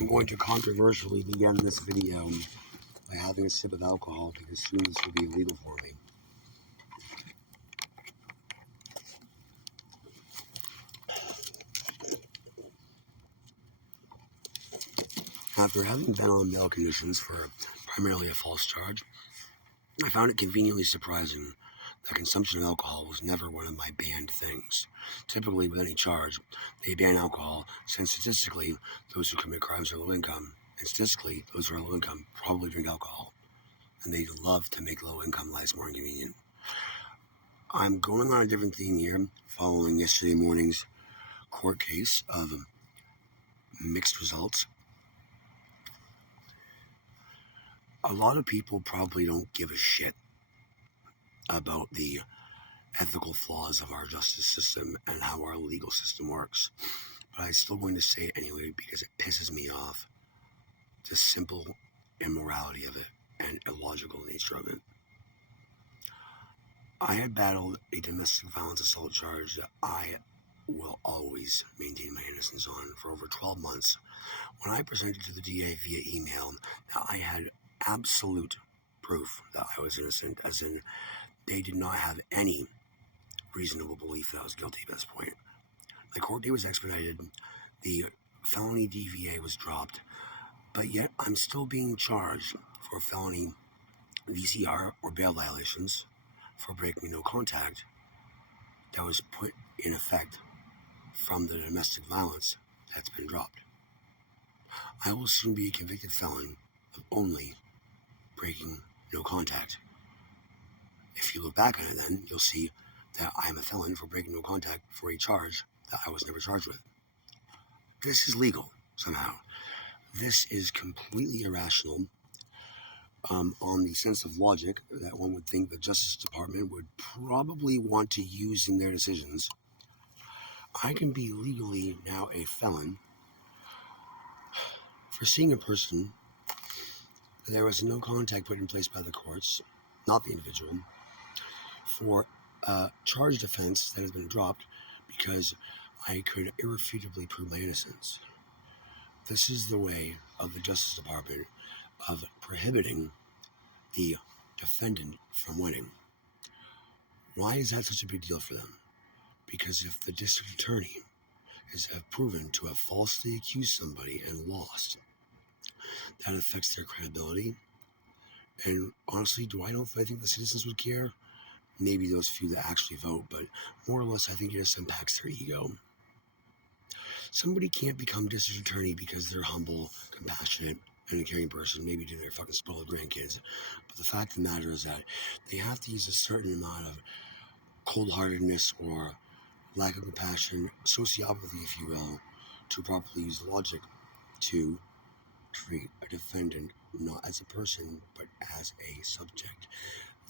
I'm going to controversially begin this video by having a sip of alcohol because soon this will be illegal for me. After having been on bail conditions for primarily a false charge, I found it conveniently surprising that consumption of alcohol was never one of my banned things. Typically, with any charge, they ban alcohol since statistically, those who commit crimes are low income, and statistically, those who are low income probably drink alcohol, and they love to make low income lives more inconvenient. I'm going on a different theme here, following yesterday morning's court case of mixed results. A lot of people probably don't give a shit about the ethical flaws of our justice system and how our legal system works. But I'm still going to say it anyway because it pisses me off. The simple immorality of it and illogical nature of it. I had battled a domestic violence assault charge that I will always maintain my innocence on for over 12 months. When I presented to the DA via email that I had absolute proof that I was innocent, as in they did not have any reasonable belief that I was guilty at this point. The court date was expedited, the felony DVA was dropped, but yet I'm still being charged for felony VCR or bail violations for breaking no contact that was put in effect from the domestic violence that's been dropped. I will soon be a convicted felon of only breaking no contact. If you look back on it then, you'll see that I'm a felon for breaking no contact for a charge that I was never charged with. This is legal, somehow. This is completely irrational on the sense of logic that one would think the Justice Department would probably want to use in their decisions. I can be legally now a felon for seeing a person. There was no contact put in place by the courts, not the individual, for a charged offense that has been dropped because I could irrefutably prove my innocence. This is the way of the Justice Department of prohibiting the defendant from winning. Why is that such a big deal for them? Because if the district attorney have proven to have falsely accused somebody and lost, that affects their credibility. And honestly, I think the citizens would care? Maybe those few that actually vote, but more or less I think it just impacts their ego. Somebody can't become district attorney because they're humble, compassionate, and a caring person, maybe to their fucking spoiled grandkids. But the fact of the matter is that they have to use a certain amount of cold-heartedness or lack of compassion, sociopathy, if you will, to properly use logic to treat a defendant not as a person, but as a subject.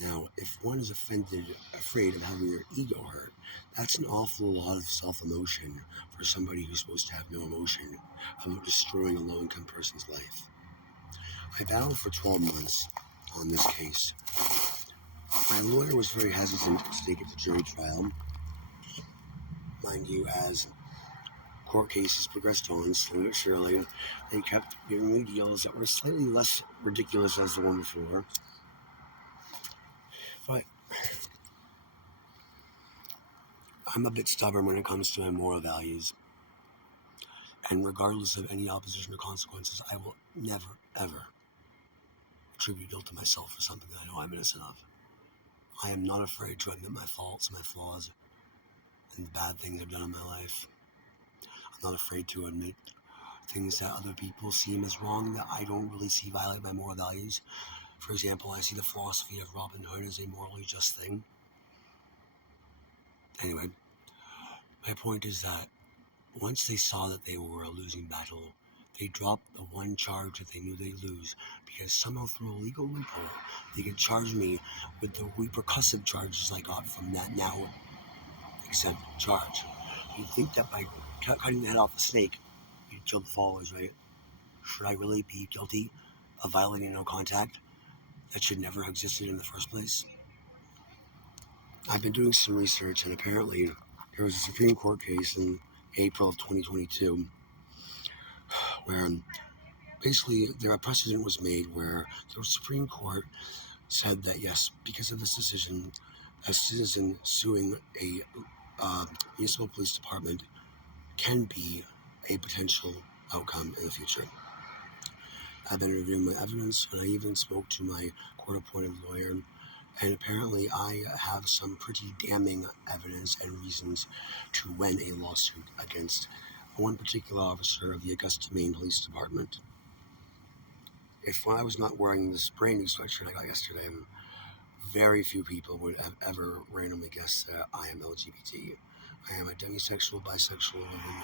Now, if one is afraid of having their ego hurt, that's an awful lot of self-emotion for somebody who's supposed to have no emotion about destroying a low-income person's life. I battled for 12 months on this case. My lawyer was very hesitant to take it to jury trial. Mind you, as court cases progressed on, slowly but surely, they kept giving me deals that were slightly less ridiculous as the one before. But I'm a bit stubborn when it comes to my moral values. And regardless of any opposition or consequences, I will never, ever attribute guilt to myself for something that I know I'm innocent of. I am not afraid to admit my faults, my flaws, and the bad things I've done in my life. I'm not afraid to admit things that other people seem as wrong that I don't really see violate my moral values. For example, I see the philosophy of Robin Hood as a morally just thing. Anyway, my point is that once they saw that they were a losing battle, they dropped the one charge that they knew they'd lose because somehow through a legal loophole, they could charge me with the repercussive charges I got from that now exempt charge. You'd think that by cutting the head off a snake, you'd kill the followers, right? Should I really be guilty of violating no contact that should never have existed in the first place? I've been doing some research, and apparently there was a Supreme Court case in April of 2022 where basically, there a precedent was made where the Supreme Court said that yes, because of this decision, a citizen suing a municipal police department can be a potential outcome in the future. I've been reviewing my evidence, and I even spoke to my court-appointed lawyer, and apparently I have some pretty damning evidence and reasons to win a lawsuit against one particular officer of the Augusta, Maine Police Department. If I was not wearing this brand new sweatshirt I got yesterday, very few people would have ever randomly guessed that I am LGBT. I am a demisexual, bisexual, with an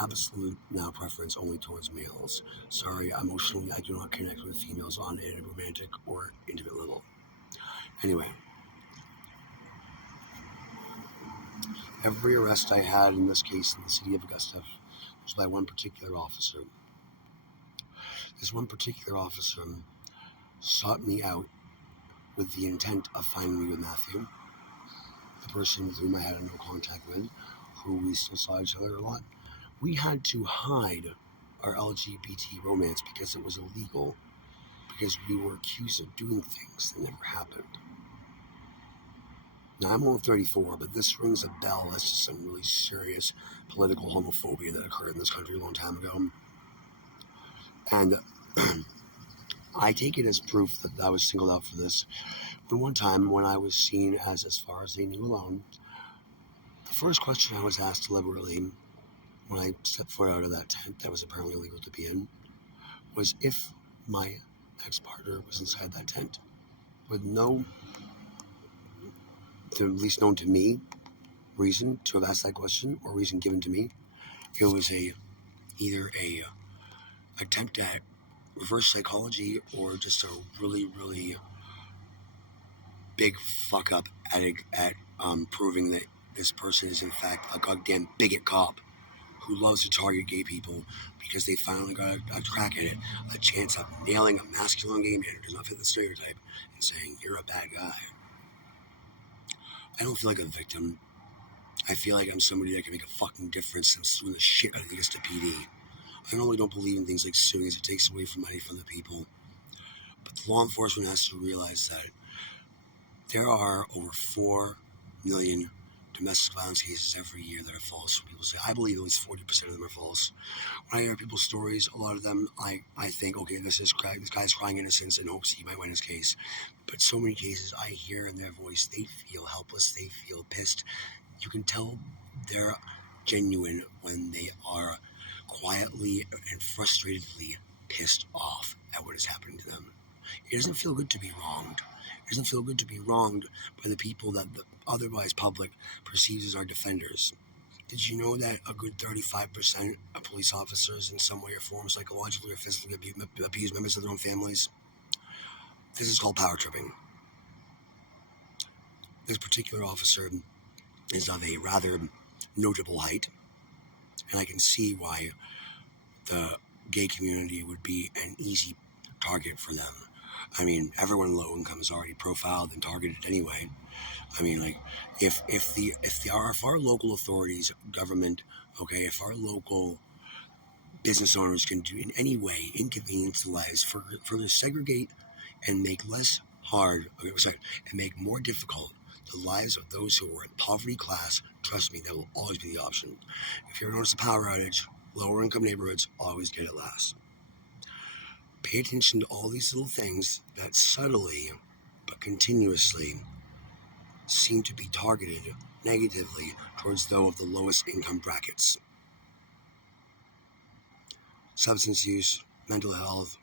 absolute now preference only towards males. Sorry, emotionally, I do not connect with females on a romantic or intimate level. Anyway, every arrest I had in this case in the city of Augusta was by one particular officer. This one particular officer sought me out with the intent of finding me with Matthew, the person with whom I had no contact with, who we still saw each other a lot. We had to hide our LGBT romance because it was illegal, because we were accused of doing things that never happened. Now, I'm only 34, but this rings a bell as to some really serious political homophobia that occurred in this country a long time ago. And I take it as proof that I was singled out for this. But one time, when I was seen as far as they knew alone, the first question I was asked deliberately when I stepped foot out of that tent that was apparently illegal to be in was if my ex-partner was inside that tent, with no, at least known to me, reason to have asked that question or reason given to me. It was either a attempt at reverse psychology or just a really, really big fuck up at proving that this person is in fact a goddamn bigot cop who loves to target gay people because they finally got a crack at it, a chance of nailing a masculine gay man who does not fit the stereotype and saying, you're a bad guy. I don't feel like a victim. I feel like I'm somebody that can make a fucking difference. I'm suing the shit out of the Augusta PD. I normally don't believe in things like suing as it takes away from money from the people. But the law enforcement has to realize that there are over 4 million domestic violence cases every year that are false. People say, I believe at least 40% of them are false. When I hear people's stories, a lot of them, I think, okay, this guy's crying innocence in hopes he might win his case. But so many cases I hear in their voice, they feel helpless, they feel pissed. You can tell they're genuine when they are quietly and frustratedly pissed off at what is happening to them. It doesn't feel good to be wronged. It doesn't feel good to be wronged by the people that the otherwise public perceives as our defenders. Did you know that a good 35% of police officers in some way or form psychologically or physically abuse members of their own families? This is called power tripping. This particular officer is of a rather notable height, and I can see why the gay community would be an easy target for them. I mean, everyone in low income is already profiled and targeted anyway. I mean, like, if our local authorities, government, okay, if our local business owners can do in any way inconvenience the lives, further segregate and make less hard, and make more difficult the lives of those who are in poverty class, trust me, that will always be the option. If you ever notice a power outage, lower income neighborhoods always get it last. Pay attention to all these little things that subtly but continuously seem to be targeted negatively towards those of the lowest income brackets. Substance use, mental health,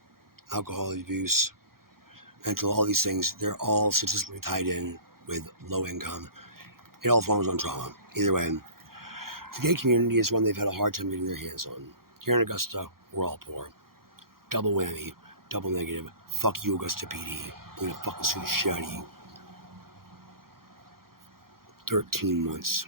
alcohol abuse, all these things, they're all statistically tied in with low income. It all forms on trauma. Either way, the gay community is one they've had a hard time getting their hands on. Here in Augusta, we're all poor. Double whammy, double negative. Fuck you, Augusta PD. I'm gonna fucking sue the shit out of you. 13 months.